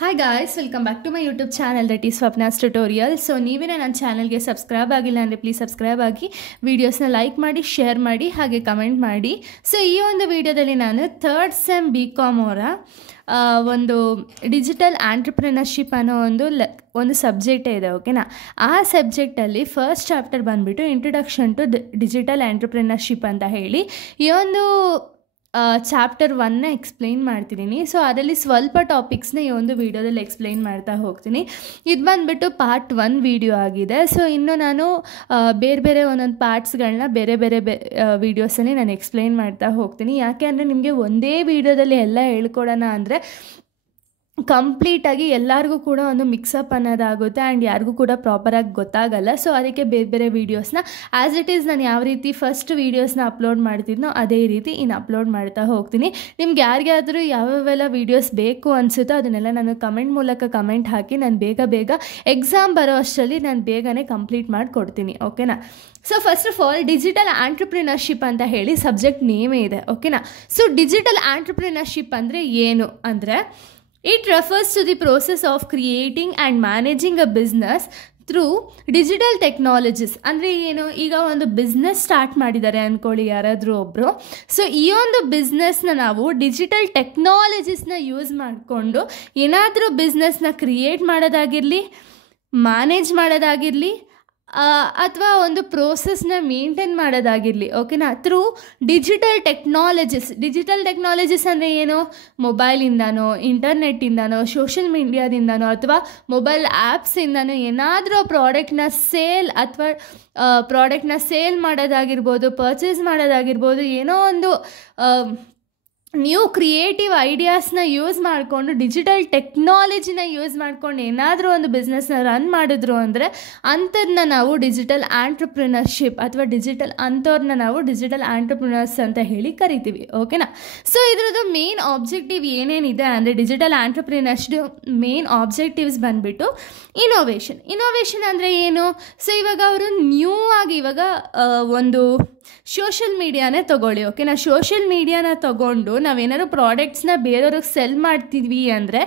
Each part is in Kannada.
Hi guys, welcome back to my YouTube channel that is Swapna's tutorial. So ನೀವೇ ನನ್ನ ಚಾನಲ್ಗೆ ಸಬ್ಸ್ಕ್ರೈಬ್ ಆಗಿಲ್ಲ ಅಂದರೆ ಪ್ಲೀಸ್ ಸಬ್ಸ್ಕ್ರೈಬ್ ಆಗಿ, ವೀಡಿಯೋಸ್ನ ಲೈಕ್ ಮಾಡಿ, ಶೇರ್ ಮಾಡಿ, ಹಾಗೆ ಕಮೆಂಟ್ ಮಾಡಿ. ಸೊ ಈ ಒಂದು ವಿಡಿಯೋದಲ್ಲಿ ನಾನು ಥರ್ಡ್ ಸೆಮ್ BCom ಅವರ ಒಂದು ಡಿಜಿಟಲ್ ಆಂಟ್ರಪ್ರಿನರ್ಶಿಪ್ ಅನ್ನೋ ಒಂದು ಸಬ್ಜೆಕ್ಟೇ ಇದೆ. ಓಕೆನಾ? ಆ ಸಬ್ಜೆಕ್ಟಲ್ಲಿ ಫಸ್ಟ್ ಚಾಪ್ಟರ್ ಬಂದುಬಿಟ್ಟು ಇಂಟ್ರೊಡಕ್ಷನ್ ಟು ಡಿಜಿಟಲ್ ಆಂಟ್ರಪ್ರಿನರ್ಶಿಪ್ ಅಂತ ಹೇಳಿ ಈ ಒಂದು ಚಾಪ್ಟರ್ 1ನ ಎಕ್ಸ್ಪ್ಲೈನ್ ಮಾಡ್ತಿದ್ದೀನಿ. ಸೊ ಅದರಲ್ಲಿ ಸ್ವಲ್ಪ ಟಾಪಿಕ್ಸ್ನ ಈ ಒಂದು ವೀಡಿಯೋದಲ್ಲಿ ಎಕ್ಸ್ಪ್ಲೈನ್ ಮಾಡ್ತಾ ಹೋಗ್ತೀನಿ. ಇದು ಬಂದುಬಿಟ್ಟು ಪಾರ್ಟ್ 1 ವೀಡಿಯೋ ಆಗಿದೆ. ಸೊ ಇನ್ನು ನಾನು ಬೇರೆ ಬೇರೆ ಒಂದೊಂದು ಪಾರ್ಟ್ಸ್ಗಳನ್ನ ಬೇರೆ ಬೇರೆ ವೀಡಿಯೋಸಲ್ಲಿ ನಾನು ಎಕ್ಸ್ಪ್ಲೈನ್ ಮಾಡ್ತಾ ಹೋಗ್ತೀನಿ. ಯಾಕೆ ಅಂದರೆ ನಿಮಗೆ ಒಂದೇ ವೀಡಿಯೋದಲ್ಲಿ ಎಲ್ಲ ಹೇಳ್ಕೊಡೋಣ ಅಂದರೆ ಕಂಪ್ಲೀಟಾಗಿ ಎಲ್ಲರಿಗೂ ಕೂಡ ಒಂದು ಮಿಕ್ಸಪ್ ಅನ್ನೋದಾಗುತ್ತೆ ಆ್ಯಂಡ್ ಯಾರಿಗೂ ಕೂಡ ಪ್ರಾಪರಾಗಿ ಗೊತ್ತಾಗಲ್ಲ. ಸೊ ಅದಕ್ಕೆ ಬೇರೆ ಬೇರೆ ವೀಡಿಯೋಸ್ನ ಆ್ಯಸ್ ಇಟ್ ಈಸ್ ನಾನು ಯಾವ ರೀತಿ ಫಸ್ಟ್ ವೀಡಿಯೋಸ್ನ ಅಪ್ಲೋಡ್ ಮಾಡ್ತಿದ್ನೋ ಅದೇ ರೀತಿ ಇನ್ನು ಅಪ್ಲೋಡ್ ಮಾಡ್ತಾ ಹೋಗ್ತೀನಿ. ನಿಮ್ಗೆ ಯಾರಿಗಾದರೂ ಯಾವ್ಯಾವೆಲ್ಲ ವೀಡಿಯೋಸ್ ಬೇಕು ಅನಿಸುತ್ತೋ ಅದನ್ನೆಲ್ಲ ನಾನು ಕಮೆಂಟ್ ಮೂಲಕ ಕಮೆಂಟ್ ಹಾಕಿ ನಾನು ಬೇಗ ಎಕ್ಸಾಮ್ ಬರೋ ಅಷ್ಟರಲ್ಲಿ ನಾನು ಬೇಗನೆ ಕಂಪ್ಲೀಟ್ ಮಾಡಿಕೊಡ್ತೀನಿ. ಓಕೆನಾ? So first of all digital entrepreneurship ಅಂತ ಹೇಳಿ ಸಬ್ಜೆಕ್ಟ್ ನೇಮೇ ಇದೆ. ಓಕೆನಾ? ಸೊ ಡಿಜಿಟಲ್ ಆಂಟ್ರಪ್ರಿನರ್ಶಿಪ್ ಅಂದರೆ ಏನು ಅಂದರೆ it refers to the process of creating and managing a business through digital technologies. ಅಂದರೆ ಏನು, ಈಗ ಒಂದು ಬಿಸ್ನೆಸ್ ಸ್ಟಾರ್ಟ್ ಮಾಡಿದ್ದಾರೆ ಅಂದ್ಕೊಳ್ಳಿ ಯಾರಾದರೂ ಒಬ್ಬರು. ಸೊ ಈ ಒಂದು ಬಿಸ್ನೆಸ್ನ ನಾವು ಡಿಜಿಟಲ್ ಟೆಕ್ನಾಲಜೀಸ್ನ ಯೂಸ್ ಮಾಡಿಕೊಂಡು ಏನಾದರೂ ಬಿಸ್ನೆಸ್ನ ಕ್ರಿಯೇಟ್ ಮಾಡೋದಾಗಿರಲಿ, ಮ್ಯಾನೇಜ್ ಮಾಡೋದಾಗಿರಲಿ, ಅಥವಾ ಒಂದು ಪ್ರೋಸೆಸ್ನ ಮೇಂಟೈನ್ ಮಾಡೋದಾಗಿರಲಿ. ಓಕೆನಾ? ಥ್ರೂ ಡಿಜಿಟಲ್ ಟೆಕ್ನಾಲಜೀಸ್ ಅಂದರೆ ಏನು, ಮೊಬೈಲಿಂದನೋ, ಇಂಟರ್ನೆಟ್ಟಿಂದನೋ, ಸೋಷಿಯಲ್ ಮೀಡಿಯಾದಿಂದನೋ ಅಥವಾ ಮೊಬೈಲ್ ಆ್ಯಪ್ಸಿಂದನೋ ಏನಾದರೂ ಪ್ರಾಡಕ್ಟ್ನ ಸೇಲ್ ಮಾಡೋದಾಗಿರ್ಬೋದು, ಪರ್ಚೇಸ್ ಮಾಡೋದಾಗಿರ್ಬೋದು, ಏನೋ ಒಂದು ನ್ಯೂ ಕ್ರಿಯೇಟಿವ್ ಐಡಿಯಾಸ್ನ ಯೂಸ್ ಮಾಡಿಕೊಂಡು ಡಿಜಿಟಲ್ ಟೆಕ್ನಾಲಜಿನ ಯೂಸ್ ಮಾಡ್ಕೊಂಡು ಏನಾದರೂ ಒಂದು ಬಿಸ್ನೆಸ್ನ ರನ್ ಮಾಡಿದ್ರು ಅಂದರೆ ಅಂಥದ್ದನ್ನ ನಾವು ಡಿಜಿಟಲ್ ಆಂಟ್ರಪ್ರಿನರ್ಶಿಪ್ ಅಥವಾ ಅಂಥವ್ರನ್ನ ನಾವು ಡಿಜಿಟಲ್ ಆಂಟ್ರಪ್ರಿನರ್ಸ್ ಅಂತ ಹೇಳಿ ಕರಿತೀವಿ. ಓಕೆನಾ? ಸೊ ಇದರದ್ದು ಮೇನ್ ಆಬ್ಜೆಕ್ಟಿವ್ ಏನೇನಿದೆ ಅಂದರೆ ಡಿಜಿಟಲ್ ಆಂಟ್ರಪ್ರಿನರ್ಶಿಪ್ ಮೇನ್ ಆಬ್ಜೆಕ್ಟಿವ್ಸ್ ಬಂದುಬಿಟ್ಟು ಇನೋವೇಷನ್ ಅಂದರೆ ಏನು. ಸೊ ಇವಾಗ ಅವರು ನ್ಯೂ ಆಗಿ ಇವಾಗ ಒಂದು ಸೋಷಿಯಲ್ ಮೀಡಿಯಾನೇ ತೊಗೊಳ್ಳಿ. ಓಕೆನಾ? ಸೋಷಿಯಲ್ ಮೀಡಿಯಾನ ತೊಗೊಂಡು ನಾವೇನಾದ್ರು ಪ್ರಾಡಕ್ಟ್ಸ್ನ ಬೇರೆಯವ್ರಿಗೆ ಸೆಲ್ ಮಾಡ್ತಿದ್ವಿ ಅಂದರೆ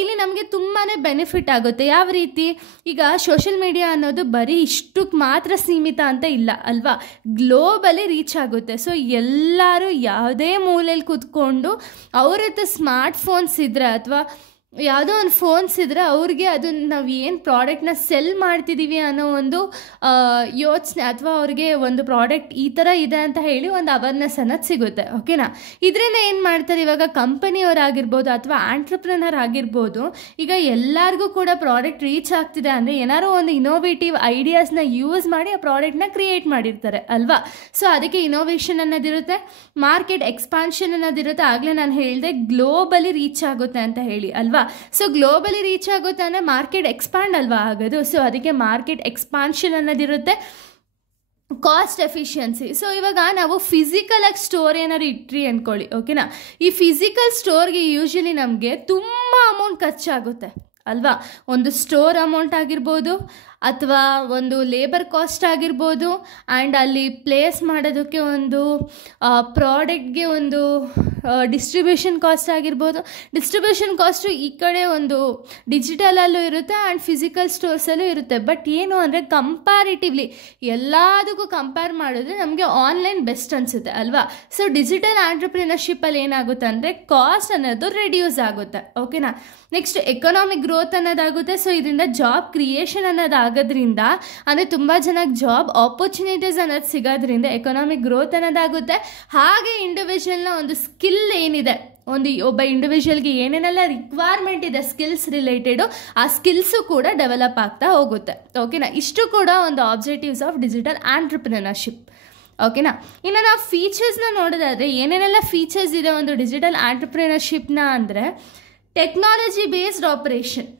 ಇಲ್ಲಿ ನಮಗೆ ತುಂಬಾ ಬೆನಿಫಿಟ್ ಆಗುತ್ತೆ. ಯಾವ ರೀತಿ, ಈಗ ಸೋಷಿಯಲ್ ಮೀಡಿಯಾ ಅನ್ನೋದು ಬರೀ ಇಷ್ಟಕ್ಕೆ ಮಾತ್ರ ಸೀಮಿತ ಅಂತ ಇಲ್ಲ ಅಲ್ವಾ, ಗ್ಲೋಬಲಿ ರೀಚ್ ಆಗುತ್ತೆ. ಸೊ ಎಲ್ಲರೂ ಯಾವುದೇ ಮೂಲೆಯಲ್ಲಿ ಕೂತ್ಕೊಂಡು ಅವ್ರ ಹತ್ರ ಸ್ಮಾರ್ಟ್ ಫೋನ್ಸ್ ಇದ್ದರೆ ಅಥವಾ ಯಾವುದೋ ಒಂದು ಫೋನ್ಸ್ ಇದ್ದರೆ ಅವ್ರಿಗೆ ಅದನ್ನು ನಾವು ಏನು ಪ್ರಾಡಕ್ಟ್ನ ಸೆಲ್ ಮಾಡ್ತಿದ್ದೀವಿ ಅನ್ನೋ ಒಂದು ಯೋಚನೆ ಅಥವಾ ಅವ್ರಿಗೆ ಒಂದು ಪ್ರಾಡಕ್ಟ್ ಈ ಥರ ಇದೆ ಅಂತ ಹೇಳಿ ಒಂದು ಅವೇರ್ನೆಸ್ ಅನ್ನೋದು ಸಿಗುತ್ತೆ. ಓಕೆನಾ? ಇದರಿಂದ ಏನು ಮಾಡ್ತಾರೆ, ಇವಾಗ ಕಂಪನಿಯವರಾಗಿರ್ಬೋದು ಅಥವಾ ಆಂಟ್ರಪ್ರಿನರ್ ಆಗಿರ್ಬೋದು, ಈಗ ಎಲ್ಲರಿಗೂ ಕೂಡ ಪ್ರಾಡಕ್ಟ್ ರೀಚ್ ಆಗ್ತಿದೆ ಅಂದರೆ ಏನಾದ್ರು ಒಂದು ಇನೋವೇಟಿವ್ ಐಡಿಯಾಸ್ನ ಯೂಸ್ ಮಾಡಿ ಆ ಪ್ರಾಡಕ್ಟ್ನ ಕ್ರಿಯೇಟ್ ಮಾಡಿರ್ತಾರೆ ಅಲ್ವಾ. ಸೊ ಅದಕ್ಕೆ ಇನೋವೇಷನ್ ಅನ್ನೋದಿರುತ್ತೆ, ಮಾರ್ಕೆಟ್ ಎಕ್ಸ್ಪಾನ್ಷನ್ ಅನ್ನೋದಿರುತ್ತೆ. ಆಗಲೇ ನಾನು ಹೇಳಿದೆ ಗ್ಲೋಬಲಿ ರೀಚ್ ಆಗುತ್ತೆ ಅಂತ ಹೇಳಿ ಅಲ್ವಾ. ಸೊ ಗ್ಲೋಬಲಿ ರೀಚ್ ಆಗುತ್ತೆ ಅಂದರೆ ಮಾರ್ಕೆಟ್ ಎಕ್ಸ್ಪಾಂಡ್ ಅಲ್ವಾ ಆಗೋದು. ಸೊ ಅದಕ್ಕೆ ಮಾರ್ಕೆಟ್ ಎಕ್ಸ್ಪಾನ್ಷನ್ ಅನ್ನೋದಿರುತ್ತೆ, ಕಾಸ್ಟ್ ಎಫಿಷಿಯನ್ಸಿ. ಸೊ ಇವಾಗ ನಾವು ಫಿಸಿಕಲ್ ಆಗಿ ಸ್ಟೋರ್ ಏನಾದ್ರು ಇಟ್ರಿ ಅಂದ್ಕೊಳ್ಳಿ. ಓಕೆನಾ? ಈ ಫಿಸಿಕಲ್ ಸ್ಟೋರ್ಗೆ ಯೂಶ್ವಲಿ ನಮಗೆ ತುಂಬ ಅಮೌಂಟ್ ಖರ್ಚಾಗುತ್ತೆ ಅಲ್ವಾ. ಒಂದು ಸ್ಟೋರ್ ಅಮೌಂಟ್ ಆಗಿರ್ಬೋದು ಅಥವಾ ಒಂದು ಲೇಬರ್ ಕಾಸ್ಟ್ ಆಗಿರ್ಬೋದು, ಆ್ಯಂಡ್ ಅಲ್ಲಿ ಪ್ಲೇಸ್ ಮಾಡೋದಕ್ಕೆ ಒಂದು ಪ್ರಾಡಕ್ಟ್ಗೆ ಒಂದು ಡಿಸ್ಟ್ರಿಬ್ಯೂಷನ್ ಕಾಸ್ಟ್ ಆಗಿರ್ಬೋದು. ಡಿಸ್ಟ್ರಿಬ್ಯೂಷನ್ ಕಾಸ್ಟು ಈ ಕಡೆ ಒಂದು ಡಿಜಿಟಲಲ್ಲೂ ಇರುತ್ತೆ ಆ್ಯಂಡ್ ಫಿಸಿಕಲ್ ಸ್ಟೋರ್ಸಲ್ಲೂ ಇರುತ್ತೆ. ಬಟ್ ಏನು ಅಂದರೆ ಕಂಪ್ಯಾರಿಟಿವ್ಲಿ ಎಲ್ಲದಕ್ಕೂ ಕಂಪೇರ್ ಮಾಡಿದ್ರೆ ನಮಗೆ ಆನ್ಲೈನ್ ಬೆಸ್ಟ್ ಅನಿಸುತ್ತೆ ಅಲ್ವಾ. ಸೊ ಡಿಜಿಟಲ್ ಆಂಟ್ರಪ್ರಿನರ್ಶಿಪ್ಪಲ್ಲಿ ಏನಾಗುತ್ತೆ ಅಂದರೆ ಕಾಸ್ಟ್ ಅನ್ನೋದು ರೆಡ್ಯೂಸ್ ಆಗುತ್ತೆ. ಓಕೆನಾ? ನೆಕ್ಸ್ಟ್ ಎಕನಾಮಿಕ್ ಗ್ರೋತ್ ಅನ್ನೋದಾಗುತ್ತೆ. ಸೊ ಇದರಿಂದ ಜಾಬ್ ಕ್ರಿಯೇಷನ್ ಆಗೋದ್ರಿಂದ ಅಂದರೆ ತುಂಬ ಜನಕ್ಕೆ ಜಾಬ್ ಆಪರ್ಚುನಿಟೀಸ್ ಅನ್ನೋದು ಸಿಗೋದ್ರಿಂದ ಎಕನಾಮಿಕ್ ಗ್ರೋತ್ ಅನ್ನೋದಾಗುತ್ತೆ. ಹಾಗೆ ಇಂಡಿವಿಜುವಲ್ನ ಒಂದು ಸ್ಕಿಲ್ ಏನಿದೆ, ಒಬ್ಬ ಇಂಡಿವಿಜುವಲ್ಗೆ ಏನೇನೆಲ್ಲ ರಿಕ್ವೈರ್ಮೆಂಟ್ ಇದೆ ಸ್ಕಿಲ್ಸ್ ರಿಲೇಟೆಡು, ಆ ಸ್ಕಿಲ್ಸು ಕೂಡ ಡೆವಲಪ್ ಆಗ್ತಾ ಹೋಗುತ್ತೆ. ಓಕೆನಾ? ಇಷ್ಟು ಕೂಡ ಒಂದು ಆಬ್ಜೆಕ್ಟಿವ್ಸ್ ಆಫ್ ಡಿಜಿಟಲ್ ಆಂಟ್ರಪ್ರಿನರ್ಶಿಪ್. ಓಕೆನಾ? ಇನ್ನು ನಾವು ಫೀಚರ್ಸ್ನ ನೋಡೋದಾದರೆ ಏನೇನೆಲ್ಲ ಫೀಚರ್ಸ್ ಇದೆ ಒಂದು ಡಿಜಿಟಲ್ ಆಂಟ್ರಪ್ರಿನರ್ಶಿಪ್ನ ಅಂದರೆ ಟೆಕ್ನಾಲಜಿ ಬೇಸ್ಡ್ ಆಪರೇಷನ್.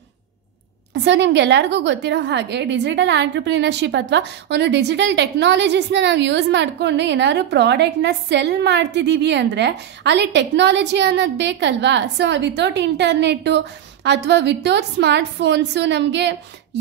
ಸೊ ನಿಮ್ಗೆಲ್ಲರಿಗೂ ಗೊತ್ತಿರೋ ಹಾಗೆ ಡಿಜಿಟಲ್ ಆಂಟ್ರಪ್ರಿನರ್ಶಿಪ್ ಅಥವಾ ಒಂದು ಡಿಜಿಟಲ್ ಟೆಕ್ನಾಲಜೀಸ್ನ ನಾವು ಯೂಸ್ ಮಾಡಿಕೊಂಡು ಏನಾದ್ರು ಪ್ರಾಡಕ್ಟ್ನ ಸೆಲ್ ಮಾಡ್ತಿದ್ದೀವಿ ಅಂದರೆ ಅಲ್ಲಿ ಟೆಕ್ನಾಲಜಿ ಅನ್ನೋದು ಬೇಕಲ್ವಾ. ಸೊ ವಿತೌಟ್ ಇಂಟರ್ನೆಟ್ಟು ಅಥವಾ ವಿತೌಟ್ ಸ್ಮಾರ್ಟ್ಫೋನ್ಸು ನಮಗೆ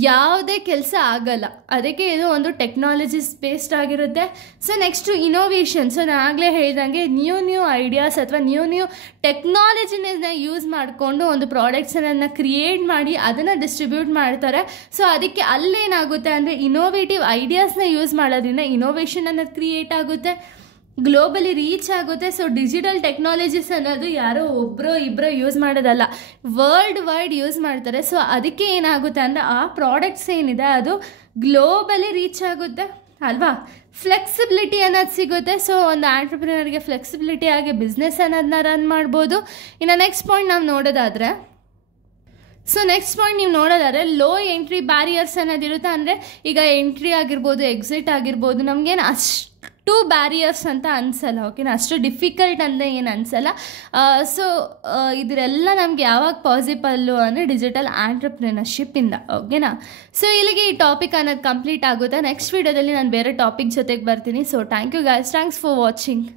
ಯಾವುದೇ ಕೆಲಸ ಆಗಲ್ಲ. ಅದಕ್ಕೆ ಇದು ಒಂದು ಟೆಕ್ನಾಲಜಿಸ್ ಬೇಸ್ಡ್ ಆಗಿರುತ್ತೆ. So next innovation. ಸೊ ನಾನು ಆಗಲೇ ಹೇಳ್ದಂಗೆ ನ್ಯೂ ಐಡಿಯಾಸ್ ಅಥವಾ ನ್ಯೂ ಟೆಕ್ನಾಲಜಿನ ಯೂಸ್ ಮಾಡಿಕೊಂಡು ಒಂದು ಪ್ರಾಡಕ್ಟ್ಸನ್ನು ಕ್ರಿಯೇಟ್ ಮಾಡಿ ಅದನ್ನು ಡಿಸ್ಟ್ರಿಬ್ಯೂಟ್ ಮಾಡ್ತಾರೆ. ಸೊ ಅದಕ್ಕೆ ಅಲ್ಲೇನಾಗುತ್ತೆ ಅಂದರೆ ಇನೋವೇಟಿವ್ ಐಡಿಯಾಸ್ನ ಯೂಸ್ ಮಾಡೋದ್ರಿಂದ ಇನೋವೇಷನ್ ಅನ್ನೋದು ಕ್ರಿಯೇಟ್ ಆಗುತ್ತೆ, ಗ್ಲೋಬಲಿ ರೀಚ್ ಆಗುತ್ತೆ. ಸೊ ಡಿಜಿಟಲ್ ಟೆಕ್ನಾಲಜೀಸ್ ಅನ್ನೋದು ಯಾರೋ ಒಬ್ಬರೋ ಇಬ್ಬರೋ ಯೂಸ್ ಮಾಡೋದಲ್ಲ, ವರ್ಲ್ಡ್ ವೈಡ್ ಯೂಸ್ ಮಾಡ್ತಾರೆ. ಸೊ ಅದಕ್ಕೆ ಏನಾಗುತ್ತೆ ಅಂದರೆ ಆ ಪ್ರಾಡಕ್ಟ್ಸ್ ಏನಿದೆ ಅದು ಗ್ಲೋಬಲಿ ರೀಚ್ ಆಗುತ್ತೆ ಅಲ್ವಾ. ಫ್ಲೆಕ್ಸಿಬಿಲಿಟಿ ಅನ್ನೋದು ಸಿಗುತ್ತೆ. ಸೊ ಒಂದು ಆಂಟ್ರಪ್ರಿನರ್ಗೆ ಫ್ಲೆಕ್ಸಿಬಿಲಿಟಿ ಆಗಿ ಬಿಸ್ನೆಸ್ ಅನ್ನೋದನ್ನ ರನ್ ಮಾಡ್ಬೋದು. ಇನ್ನು ನೆಕ್ಸ್ಟ್ ಪಾಯಿಂಟ್ ನಾವು ನೋಡೋದಾದರೆ ನೀವು ನೋಡೋದಾದ್ರೆ ಲೋ ಎಂಟ್ರಿ ಬ್ಯಾರಿಯರ್ಸ್ ಅನ್ನೋದಿರುತ್ತೆ. ಅಂದರೆ ಈಗ ಎಂಟ್ರಿ ಆಗಿರ್ಬೋದು, ಎಕ್ಸಿಟ್ ಆಗಿರ್ಬೋದು, ನಮಗೇನು ಅಷ್ಟು ಬ್ಯಾರಿಯರ್ಸ್ ಅಂತ ಅನಿಸಲ್ಲ. ಓಕೆನಾ, ಅಷ್ಟು ಡಿಫಿಕಲ್ಟ್ ಅಂತ ಏನು ಅನಿಸಲ್ಲ. ಸೊ ಇದರೆಲ್ಲ ನಮ್ಗೆ ಯಾವಾಗ ಪಾಸಿಬಲ್ಲು ಅಂದರೆ ಡಿಜಿಟಲ್ ಆಂಟ್ರಪ್ರಿನರ್ಶಿಪ್ಪಿಂದ. ಓಕೆನಾ, ಸೊ ಇಲ್ಲಿಗೆ ಈ ಟಾಪಿಕ್ ಅನ್ನೋದು ಕಂಪ್ಲೀಟ್ ಆಗುತ್ತೆ. ನೆಕ್ಸ್ಟ್ ವೀಡಿಯೋದಲ್ಲಿ ನಾನು ಬೇರೆ ಟಾಪಿಕ್ ಜೊತೆಗೆ ಬರ್ತೀನಿ. So thank you guys, thanks for watching.